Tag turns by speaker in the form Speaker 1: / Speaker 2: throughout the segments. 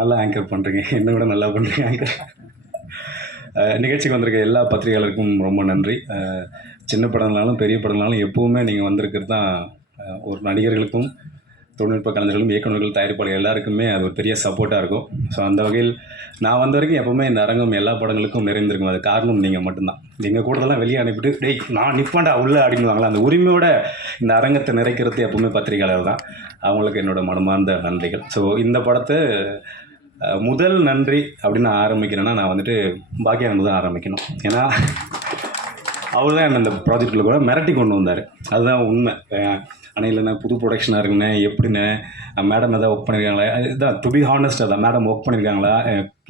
Speaker 1: நல்லா ஆங்கர் பண்ணுறீங்க என்னை விட நல்லா பண்ணுறீங்க ஆங்கர் நிகழ்ச்சிக்கு வந்திருக்க எல்லா பத்திரிகையாளருக்கும் ரொம்ப நன்றி. சின்ன படம்னாலும் பெரிய படம்னாலும் எப்போவுமே நீங்கள் வந்திருக்கிறது தான் ஒரு நடிகர்களுக்கும் தொழில்நுட்ப கலைஞர்களும் இயக்குநர்கள் தயாரிப்பாளர் எல்லாருக்குமே அது ஒரு பெரிய சப்போர்ட்டாக இருக்கும். ஸோ அந்த வகையில் நான் வந்த வரைக்கும் எப்போவுமே இந்த அரங்கம் எல்லா படங்களுக்கும் நிறைந்திருக்கும். அது காரணம் நீங்கள் மட்டும்தான். நீங்கள் கூடதெல்லாம் வெளியே அனுப்பிட்டு டேய் நான் நிற்பேன்டா உள்ளே அப்படின்னுவாங்களா? அந்த உரிமையோட இந்த அரங்கத்தை நிறைக்கிறது எப்பவுமே பத்திரிகையாளர் தான். அவங்களுக்கு என்னோடய மனமார்ந்த நன்றிகள். ஸோ இந்த படத்தை முதல் நன்றி அப்படின்னு நான் ஆரம்பிக்கிறேன்னா நான் வந்துட்டு பாக்கியானந்து தான் ஆரம்பிக்கணும். ஏன்னா அவர் தான் என்ன இந்த ப்ராஜெக்டில் கூட மிரட்டி கொண்டு வந்தார். அதுதான் உண்மை. ஆனால் இல்லைண்ணா புது ப்ரொடக்ஷனாக இருக்குண்ணே எப்படிண்ணே? மேடம் எதாவது ஒர்க் பண்ணியிருக்காங்களா இதுதான் டு பி ஹானஸ்ட் அதான் மேடம் ஒர்க் பண்ணியிருக்காங்களா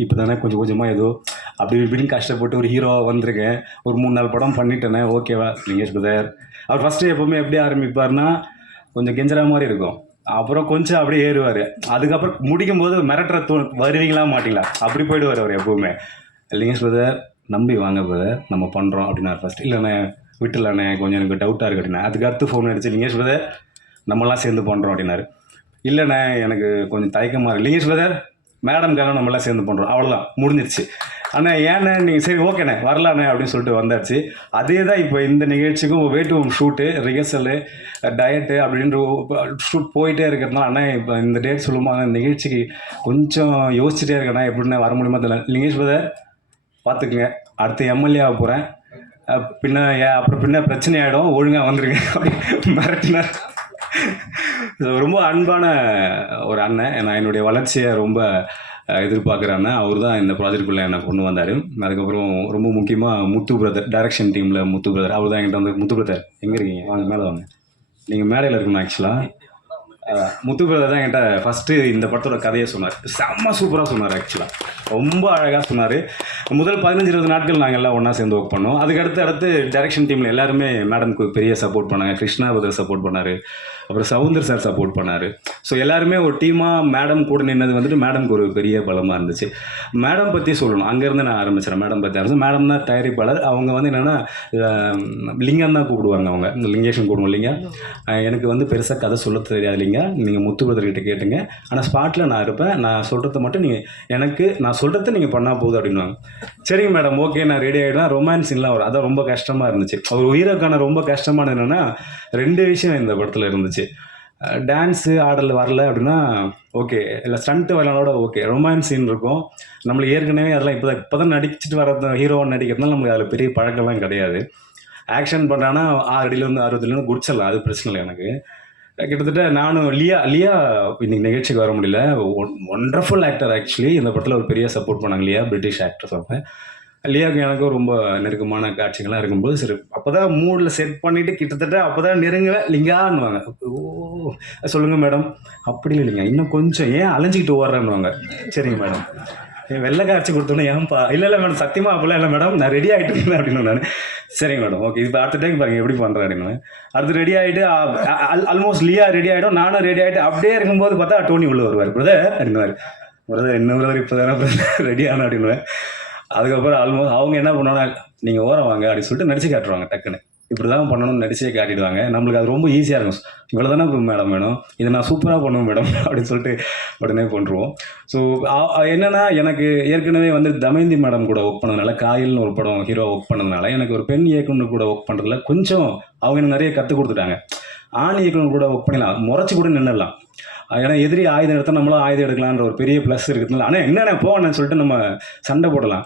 Speaker 1: இப்போ தானே கொஞ்சம் கொஞ்சமாக ஏதோ அப்படி இப்படின்னு கஷ்டப்பட்டு ஒரு ஹீரோவாக வந்திருக்கேன். ஒரு மூணு நாள் படம் பண்ணிட்டேனே ஓகேவா லிங்கேஷ் பிரதர் அவர் ஃபஸ்ட்டு எப்போவுமே எப்படி ஆரம்பிப்பார்னா கொஞ்சம் கெஞ்சரா மாதிரி இருக்கும். அப்புறம் கொஞ்சம் அப்படியே ஏறுவார். அதுக்கப்புறம் முடிக்கும் போது மிரட்டுற தோ வருவீங்களா மாட்டீங்களா? அப்படி போயிடுவார் அவர் எப்போவுமே. லிங்கேஷ் பிரதர் நம்பி வாங்க பிரதர் நம்ம பண்ணுறோம் அப்படின்னாரு ஃபஸ்ட் இல்லைண்ணே விட்டுலண்ணே கொஞ்சம் எனக்கு டவுட்டாக இருக்கு அப்படின்னா. அதுக்கு அடுத்து ஃபோன் அடிச்சு லிங்கேஷ் பிரதர் நம்மலாம் சேர்ந்து பண்ணுறோம் அப்படின்னாரு. இல்லைண்ணே எனக்கு கொஞ்சம் தயக்கமாக இருக்குது லிங்கேஷ் பிரதர் மேடம் மேடம்காக நம்மளாம் சேர்ந்து பண்ணுறோம் அவ்வளோதான் முடிஞ்சிருச்சு. ஆனால் ஏண்ணே நீங்கள் சரி ஓகேண்ணே வரலாண்ணே அப்படின்னு சொல்லிட்டு வந்தாச்சு. அதே தான் இப்போ இந்த நிகழ்ச்சிக்கும் வேட்டு ஷூட்டு ரிஹர்சலு டயட்டு அப்படின்ற ஷூட் போயிட்டே இருக்கிறதுனால அண்ணா இப்போ இந்த டேட் சொல்லும்போது நிகழ்ச்சிக்கு கொஞ்சம் யோசிச்சுட்டே இருக்கேண்ணா எப்படிண்ணே வர முடியுமா தெரியல. லிங்கேஷ் பதர் பார்த்துக்குங்க. அடுத்து எம்எல்ஏ ஆக போகிறேன் பின்ன அப்புறம் பின்ன பிரச்சனை ஆகிடும் ஒழுங்காக வந்துருங்க. அப்படி மிரட்டினார். ரொம்ப அன்பான ஒரு அண்ணன் நான் என்னுடைய வளர்ச்சியை ரொம்ப எதிர்பார்க்குறாங்க. அவர் தான் இந்த ப்ராஜெக்ட்குள்ளே என்னை கொண்டு வந்தார். அதுக்கப்புறம் ரொம்ப முக்கியமாக முத்து பிரதர் டைரக்ஷன் டீமில் முத்து பிரதர் அவர் தான் என்கிட்ட வந்து முத்து பிரதர் எங்கே இருக்கீங்க? வாங்க மேலே வாங்க. நீங்கள் மேடையில் இருக்கணும் ஆக்சுவலாக முத்து பிரதர் தான் என்கிட்ட ஃபஸ்ட்டு இந்த படத்தோட கதையை சொன்னார். செம்ம சூப்பராக சொன்னார் ஆக்சுவலாக ரொம்ப அழகாக சொன்னார். முதல் பதினஞ்சு இருபது நாட்கள் நாங்கள் எல்லாம் ஒன்றா சேர்ந்து ஒர்க் பண்ணோம். அதுக்கடுத்து அடுத்து டைரக்ஷன் டீமில் எல்லாருமே மேடம்க்கு பெரிய சப்போர்ட் பண்ணாங்க. கிருஷ்ணா பிரதர் சப்போர்ட் பண்ணார். அப்புறம் சவுந்தர் சார் சப்போர்ட் பண்ணார். ஸோ எல்லாருமே ஒரு டீமாக மேடம் கூட நின்னது வந்துட்டு மேடம்க்கு ஒரு பெரிய பலமாக இருந்துச்சு. மேடம் பற்றி சொல்லணும். அங்கேருந்து நான் ஆரம்பிச்சிடறேன் மேடம் பற்றி ஆரம்பிச்சு மேடம் தான் தயாரிப்பாளர். அவங்க வந்து என்னென்னா லிங்கம் தான் கூப்பிடுவாங்க அவங்க. இந்த லிங்கேஷன் கூப்பிடுவோம் இல்லைங்க? எனக்கு வந்து பெருசாக கதை சொல்ல தெரியாது இல்லைங்க? நீங்கள் முத்து பிரதர்கிட்ட கேட்டுங்க. ஆனால் ஸ்பாட்டில் நான் இருப்பேன். நான் சொல்கிறத மட்டும் நீங்கள் எனக்கு நான் சொல்கிறத நீங்கள் பண்ணால் போதும் அப்படின்வாங்க சரிங்க மேடம் ஓகே நான் ரெடி ஆகிடுவேன் ரொமான்ஸ் இல்லை வரும். அதான் ரொம்ப கஷ்டமாக இருந்துச்சு. ஒரு ஹீரோக்கான ரொம்ப கஷ்டமானது என்னென்னா ரெண்டு விஷயம் இந்த படத்தில் இருந்துச்சு. டான்ஸு ஆடல் வரல அப்படின்னா ஓகே இல்லை ஸ்டண்ட்டு வரலோட ஓகே ரொமான்ஸ் சீன் இருக்கும். நம்மளுக்கு ஏற்கனவே அதெல்லாம் இப்போ தான் இப்போ தான் நடிச்சிட்டு வர ஹீரோவை நடிக்கிறதுனால நம்மளுக்கு அதில் பெரிய பழக்கம்லாம் கிடையாது. ஆக்ஷன் பண்ணுறான்னா ஆறு அடியிலேருந்து அறுபதுலேருந்து குடிச்சிடலாம். அது பிரச்சனை இல்லை எனக்கு. கிட்டத்தட்ட நானும் லியா லியா இன்னைக்கு நிகழ்ச்சிக்கு வர முடியல. ஒன் ஒண்டர்ஃபுல் ஆக்டர் ஆக்சுவலி இந்த படத்தில் ஒரு பெரிய சப்போர்ட் பண்ணாங்க லியா பிரிட்டிஷ் ஆக்டர்ஸ் அவங்க. லியாவுக்கு எனக்கும் ரொம்ப நெருக்கமான காட்சிகள்லாம் இருக்கும்போது சரி அப்போ தான் மூடில் செட் பண்ணிவிட்டு கிட்டத்தட்ட அப்போ தான் நெருங்குவேன் லிங்கான்னுவாங்க ஓ சொல்லுங்கள் மேடம் அப்படி இல்லைங்க இன்னும் கொஞ்சம் ஏன் அலைஞ்சிக்கிட்டு ஓடுறேன்னுவாங்க. சரிங்க மேடம் ஏன் வெள்ளை காய்ச்சி கொடுத்தோன்னே ஏன்பா இல்லை இல்லை மேடம் சத்தியமாக அப்படிலாம் இல்லை மேடம் நான் ரெடி ஆகிட்டு இருந்தேன் அப்படின்னு நான் சரிங்க மேடம் ஓகே இப்போ அடுத்த டைம் பாருங்க எப்படி பண்ணுறேன் அப்படின்னு. அடுத்து ரெடி ஆகிட்டு ஆல்மோஸ்ட் லியா ரெடி ஆகிடும் நானும் ரெடி ஆகிட்டு அப்படியே இருக்கும்போது பார்த்தா டோனி உள்ளே வருவார். பிரதர் அப்படின்னுவார். பிரதர் என்ன பிரதர் இப்போ தானே பிரதர் ரெடி ஆன அப்படின்னுவேன் அதுக்கப்புறம் ஆல்மோஸ்ட் அவங்க என்ன பண்ணுவாங்க நீங்கள் ஓரம் வாங்க அப்படின்னு சொல்லிட்டு நடிச்சு காட்டுவாங்க டக்குன்னு. இப்படி தான் பண்ணணும்னு நடிச்சே காட்டிடுவாங்க. நம்மளுக்கு அது ரொம்ப ஈஸியாக இருக்கும். இவ்வளோ தானே மேடம் வேணும்? இதை நான் சூப்பராக பண்ணுவேன் மேடம் அப்படின்னு சொல்லிட்டு உடனே பண்ணுருவோம் ஸோ என்னென்னா எனக்கு ஏற்கனவே வந்து தமயந்தி மேடம் கூட ஒர்க் பண்ணதுனால காயல்னு ஒரு படம் ஹீரோ ஒர்க் பண்ணதுனால எனக்கு ஒரு பெண் இயக்குனர் கூட ஒர்க் பண்ணுறதுல கொஞ்சம் அவங்க எனக்கு நிறைய கற்றுக் கொடுத்துட்டாங்க. ஆண் இயக்குனர் கூட ஒர்க் பண்ணலாம் முறைச்சி கூட நின்றுடலாம் ஏன்னா எதிரி ஆயுதம் எடுத்தால் நம்மளும் ஆயுதம் எடுக்கலான்ற ஒரு பெரிய ப்ளஸ் இருக்குதுல ஆனால் என்னென்ன போவேன்னு சொல்லிட்டு நம்ம சண்டை போடலாம்.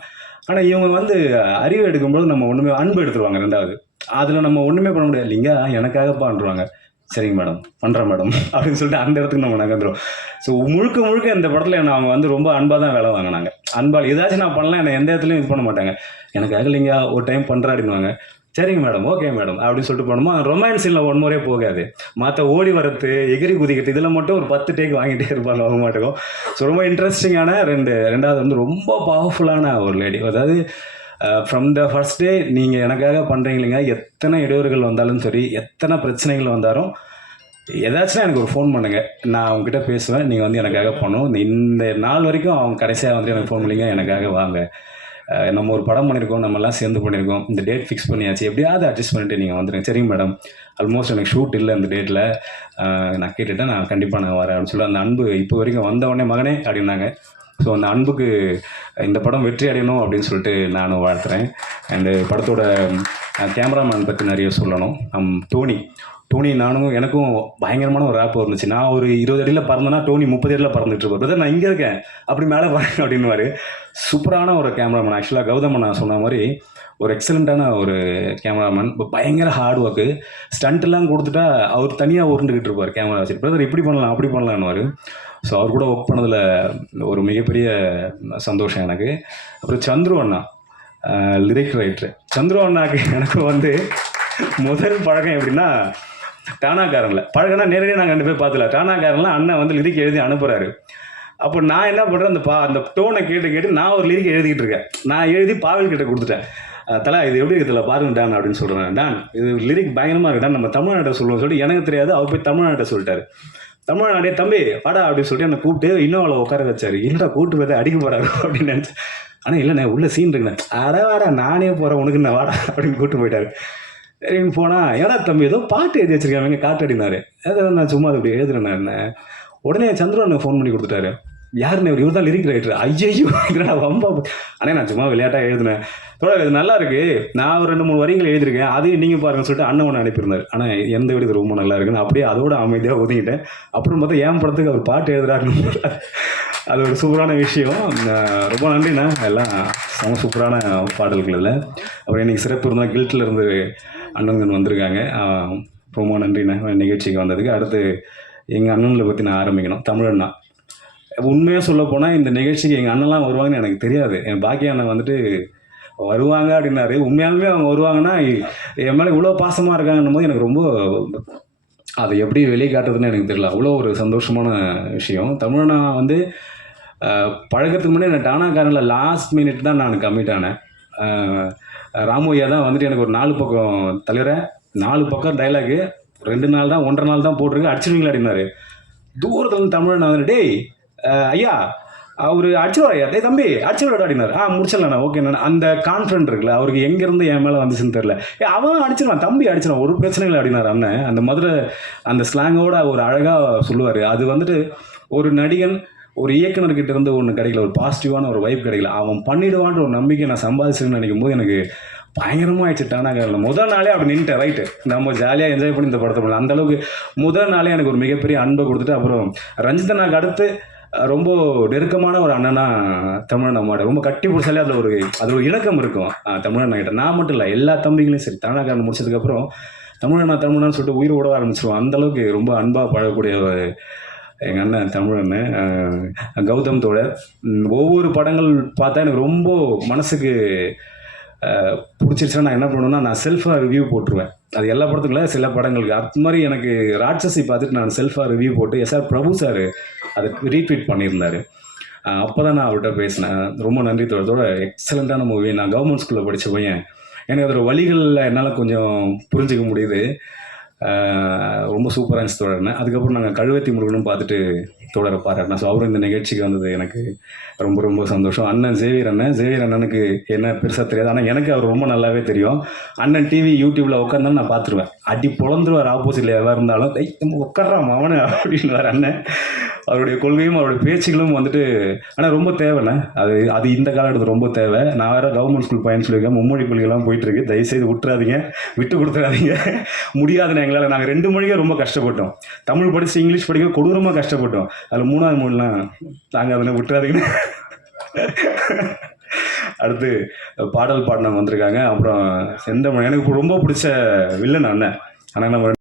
Speaker 1: ஆனால் இவங்க வந்து அறிவு எடுக்கும்போது நம்ம ஒன்றுமே அன்பு எடுத்துருவாங்க ரெண்டாவது. அதில் நம்ம ஒன்றுமே பண்ண முடியாது. இல்லைங்க எனக்காக பண்ணுறாங்க சரிங்க மேடம் பண்ணுறேன் மேடம் அப்படின்னு சொல்லிட்டு அந்த இடத்துக்கு நம்ம நகர்ந்துடும் ஸோ முழுக்க முழுக்க இந்த படத்தில் என்ன அவங்க வந்து ரொம்ப அன்பாக தான் வேலை வாங்கினாங்க. அன்பால் ஏதாச்சும் நான் பண்ணலாம் என்னை எந்த இடத்துலையும் இது பண்ண மாட்டாங்க. எனக்காக இல்லைங்க ஒரு டைம் பண்ணுறா அப்படின்வாங்க சரிங்க மேடம் ஓகே மேடம். அப்படின்னு சொல்லிட்டு போனோமா ரொமான்ஸ் இல்லை ஒன் முறையே போகாது. மற்ற ஓடி வரத்து எகிரி குதிக்கிறது இதில் மட்டும் ஒரு பத்து டேக் வாங்கிட்டே இருப்பாங்க அவங்க மாட்டுக்கும். ஸோ ரொம்ப இன்ட்ரெஸ்டிங்கான ரெண்டு ரெண்டாவது வந்து ரொம்ப பவர்ஃபுல்லான ஒரு லேடி அதாவது ஃப்ரம் த ஃபர்ஸ்ட் டே நீங்கள் எனக்காக பண்ணுறீங்களீங்க எத்தனை இடையூறுகள் வந்தாலும் சரி எத்தனை பிரச்சனைகள் வந்தாலும் ஏதாச்சும் எனக்கு ஒரு ஃபோன் பண்ணுங்க. நான் அவங்ககிட்ட பேசுவேன் நீங்கள் வந்து எனக்காக பண்ணும் இந்த நாள் வரைக்கும் அவங்க கடைசியாக வந்து எனக்கு ஃபோன் பண்ணிங்க எனக்காக வாங்க. நம்ம ஒரு படம் பண்ணியிருக்கோம் நம்ம எல்லாம் சேர்ந்து பண்ணியிருக்கோம் இந்த டேட் ஃபிக்ஸ் பண்ணியாச்சு. எப்படியாவது அட்ஜஸ்ட் பண்ணிட்டு நீங்கள் வந்துடுங்க சரிங்க மேடம் ஆல்மோஸ்ட் எனக்கு ஷூட் இல்லை அந்த டேட்டில் நான் கேட்டுட்டேன் நான் கண்டிப்பாக நான் வரேன் அப்படின்னு சொல்லி அந்த அன்பு இப்போ வரைக்கும் வந்த உடனே மகனே அப்படின்னாங்க. ஸோ அந்த அன்புக்கு இந்த படம் வெற்றி அடையணும் அப்படின்னு சொல்லிட்டு நானும் வாழ்த்துறேன். அண்டு படத்தோட கேமராமேன் பற்றி நிறைய சொல்லணும். நம் டோனி டோனி நானும் எனக்கும் பயங்கரமான ஒரு ஆப் இருந்துச்சு. நான் ஒரு இருபது அடியில் பறந்தேன்னா டோனி முப்பது அடியில் பறந்துட்டு இருப்பார். பிரதர் நான் இங்கே இருக்கேன். அப்படி மேலே பாருங்க அப்படின்னுவாரு. சூப்பரான ஒரு கேமராமேன். ஆக்சுவலாக கௌதமன் நான் சொன்ன மாதிரி ஒரு எக்ஸலண்ட்டான ஒரு கேமராமேன். இப்போ பயங்கர ஹார்ட் ஒர்க்கு ஸ்டண்ட்லாம் கொடுத்துட்டா அவர் தனியாக உருண்டுக்கிட்டு இருப்பார் கேமரா வச்சு பிரதர் இப்படி பண்ணலாம் அப்படி பண்ணலான்னுவார் ஸோ அவர் கூட ஒர்க் பண்ணதில் ஒரு மிகப்பெரிய சந்தோஷம் எனக்கு. அப்புறம் சந்துரு அண்ணா. லிரிக் ரைட்ரு சந்துரு அண்ணாக்கு எனக்கு வந்து முதல் பழக்கம் எப்படின்னா டானாக்காரனில் பழக்கம்னா நேரடியாக நாங்கள் ரெண்டு பேர் பார்த்துல டானாக்காரன்ல அண்ணன் வந்து லிரிக் எழுதி அனுப்புகிறாரு அப்போ நான் என்ன பண்ணுறேன் அந்த பா அந்த டோனை கேட்டு கேட்டு நான் ஒரு லிரிக் எழுதிக்கிட்டு இருக்கேன். நான் எழுதி பாவல் கிட்ட கொடுத்துட்டேன். தலா இது எப்படி இருக்குதுல பாருங்க டான் அப்படின்னு சொல்கிறேன் டான் இது லிரிக் பயங்கரமாக இருக்கு. டான் நம்ம தமிழ்நாட்டை சொல்லுவோம் சொல்லிட்டு எனக்கு தெரியாது அவர் போய் தமிழ்நாட்டை சொல்லிட்டாரு. தமிழ்நாடே தம்பி வாடா அப்படின்னு சொல்லிட்டு என்னை கூப்பிட்டு இன்னும் அவளை உட்கார வச்சாரு. இல்லைடா கூப்பிட்டு போய் அடிக்க போகிறாரு அப்படின்னு நினச்சேன் ஆனால் இல்லைண்ணே உள்ள சீன் இருக்குண்ணே. அட வாடா நானே போகிறேன் உனக்கு என்ன வாடா அப்படின்னு கூப்பிட்டு போயிட்டாரு. சரி போனால் ஏடா தம்பி ஏதோ பாட்டு எழுதி வச்சிருக்காங்க. எங்க காட்டு அடினாரு. அதை நான் சும்மா அது அப்படி எழுதுறேன் உடனே சந்திரன் ஃபோன் பண்ணி கொடுத்துட்டாரு. யாருன்னு இவர் இவர் தான் லிரிக் ரைட்டர் ஐயோ என்னடா வம்பா அண்ணே நான் சும்மா விளையாட்டாக எழுதினேன். தோட இது நல்லா இருக்கு. நான் ஒரு ரெண்டு மூணு வரிகள் எழுதியிருக்கேன். அதையும் நீங்கள் பாருங்கன்னு சொல்லிட்டு அண்ணன் ஒன்று அனுப்பியிருந்தார். ஆனால் எந்த விட இது ரொம்ப நல்லா இருக்குன்னு அப்படியே அதோட அமைதியாக ஒதுங்கிட்டேன். அப்புறம் பார்த்தா ஏன் படத்துக்கு அவர் பாட்டு எழுதுறாருன்னு அது ஒரு சூப்பரான விஷயம். ரொம்ப நன்றிண்ணா. எல்லாம் செம சூப்பரான பாடல்கள் இல்லை அப்புறம் இன்றைக்கி சிறப்பு இருந்தால் கில்ட்டில் இருந்து அண்ணன்கள் வந்திருக்காங்க. ரொம்ப நன்றிண்ணா. நிகழ்ச்சிக்கு வந்ததுக்கு. அடுத்து எங்கள் அண்ணன்களை பற்றி நான் ஆரம்பிக்கணும். தமிழண்ணா. உண்மையாக சொல்ல போனால் இந்த நிகழ்ச்சிக்கு எங்கள் அண்ணன்லாம் வருவாங்கன்னு எனக்கு தெரியாது. என் பாக்கிய அண்ணன் வந்துட்டு வருவாங்க அப்படின்னாரு. உண்மையாலுமே அவங்க வருவாங்கன்னா என் மேலே இவ்வளோ பாசமாக இருக்காங்கன்னும் போது எனக்கு ரொம்ப அதை எப்படி வெளியே காட்டுறதுன்னு எனக்கு தெரியல. அவ்வளோ ஒரு சந்தோஷமான விஷயம். தமிழனா வந்து பழகிறதுக்கு முன்னாடி நான் டானாக்காரனில் லாஸ்ட் மினிட் தான் நான் கம்மிட் ஆனேன். அஹ், ராமு ஐயா தான் வந்துட்டு எனக்கு ஒரு நாலு பக்கம் தலைவரை நாலு பக்கம் டைலாகு ரெண்டு நாள் தான் ஒன்றரை நாள் தான் போட்டிருக்கு அடிச்சிருவீங்களா அப்படின்னாரு. தூரத்தில் இருந்து தமிழன் வந்து டேய் ஐயா அவர் அடிச்சிருவார் ஐயா தம்பி அச்சுவரோட அப்படின்னாரு ஆ முடிச்சிடலாம் ஓகே அந்த கான்ஃபிடன்ட் இருக்குல்ல அவருக்கு எங்கேருந்து என் மேலே வந்துச்சுன்னு தெரில ஏ அவன் அடிச்சிருவான். தம்பி அடிச்சிருவான். ஒரு பிரச்சனை இல்லை அப்படின்னாரு அண்ணன் அந்த மதுரை அந்த ஸ்லாங்கோட ஒரு அழகாக சொல்லுவார். அது வந்துட்டு ஒரு நடிகன் ஒரு இயக்குனர்கிட்ட இருந்து ஒன்று கிடைக்கல. ஒரு பாசிட்டிவான ஒரு வைப் கிடைக்கல. அவன் பண்ணிடுவான்ற ஒரு நம்பிக்கை நான் சம்பாதிச்சுன்னு நினைக்கும் போது எனக்கு பயங்கரமாக ஆயிடுச்சு முதல் நாளே அப்படி நின்றுட்டேன் ரைட்டு நம்ம ஜாலியாக என்ஜாய் பண்ணி இந்த படத்தை பண்ணலாம் அந்த அளவுக்கு முதல் நாளே எனக்கு ஒரு மிகப்பெரிய அன்பை கொடுத்துட்டு அப்புறம் ரஞ்சிதனாக்கு அடுத்து ரொம்ப நெருக்கமான ஒரு அண்ணனா தமிழன் அம்மாட்ட ரொம்ப கட்டி பிடிச்சாலே அதில் ஒரு அது ஒரு இணக்கம் இருக்கும். தமிழன் கிட்ட. நான் மட்டும் இல்லை எல்லா தம்பிகளையும் சரி டானாக்காரன் முடிச்சதுக்கப்புறம் தமிழனா தமிழனான்னு சொல்லிட்டு உயிர் ஓட ஆரம்பிச்சிருவோம். அந்த அளவுக்கு ரொம்ப அன்பாக பழகக்கூடிய ஒரு எங்கள் அண்ணன் தமிழ் அண்ணன் கௌதம் தோழர். ஒவ்வொரு படங்கள் பார்த்தா எனக்கு ரொம்ப மனசுக்கு பிடிச்சிருச்சுன்னா நான் என்ன பண்ணுவேன்னா நான் செல்ஃபாக ரிவ்யூ போட்டுருவேன். அது எல்லா படத்துக்குள்ள சில படங்களுக்கு அது மாதிரி எனக்கு ராட்சசி பார்த்துட்டு நான் செல்ஃபாக ரிவ்யூ போட்டு எஸ்ஆர் பிரபு சார் அதை ரீட்வீட் பண்ணியிருந்தாரு. அப்போ தான் நான் அவர்கிட்ட பேசினேன். ரொம்ப நன்றி தோழத்தோட எக்ஸலண்ட்டான மூவி நான் கவர்மெண்ட் ஸ்கூலில் படித்த பையன். எனக்கு அதோட வழிகளில் என்னால் கொஞ்சம் புரிஞ்சிக்க முடியுது. ரொம்ப சூப்பராக இருந்துச்சு தோழர்னு. அதுக்கப்புறம் நாங்கள் கழுவத்தி முருகனும் பார்த்துட்டு தோழரை பாராட்டினேன் ஸோ அவரும் இந்த நிகழ்ச்சிக்கு வந்தது எனக்கு ரொம்ப ரொம்ப சந்தோஷம். அண்ணன் சேவியர் அண்ணன் சேவியர் அண்ணனுக்கு என்ன பெருசாக தெரியாது. ஆனால் எனக்கு அவர் ரொம்ப நல்லாவே தெரியும். அண்ணன் டிவி யூடியூப்பில் உட்காந்தாலும் நான் பார்த்துருவேன். அடி பொழந்துருவார் ஆப்போசிட்டில் எதாக இருந்தாலும் ஐய் நம்ம உட்கார்றான் அவனு அப்படின்னு அண்ணன். அவருடைய கொள்கையும் அவருடைய பேச்சுகளும் வந்துட்டு ஆனால் ரொம்ப தேவைண்ணே அது அது இந்த காலகட்டத்தில் ரொம்ப தேவை. நான் வேறு கவர்மெண்ட் ஸ்கூல் பையன் சொல்லியிருக்கேன் மும்மொழி கொள்கைலாம் போயிட்டுருக்கு. தயவுசெய்து விட்டுறாதீங்க. விட்டு கொடுத்துறாதீங்க. முடியாதுண்ணே எங்களால். நாங்கள் ரெண்டு மொழியும் ரொம்ப கஷ்டப்பட்டோம். தமிழ் படித்து இங்கிலீஷ் படிக்க கொடூரமாக கஷ்டப்பட்டோம். அதில் மூணாவது மொழிலாம் தாங்க அதில் விட்டுறாதீங்கன்னு அடுத்து பாடல் பாடினவங்க வந்திருக்காங்க. அப்புறம் செந்தமிழ் எனக்கு ரொம்ப பிடிச்ச வில்லன் அண்ணன். ஆனால் நம்ம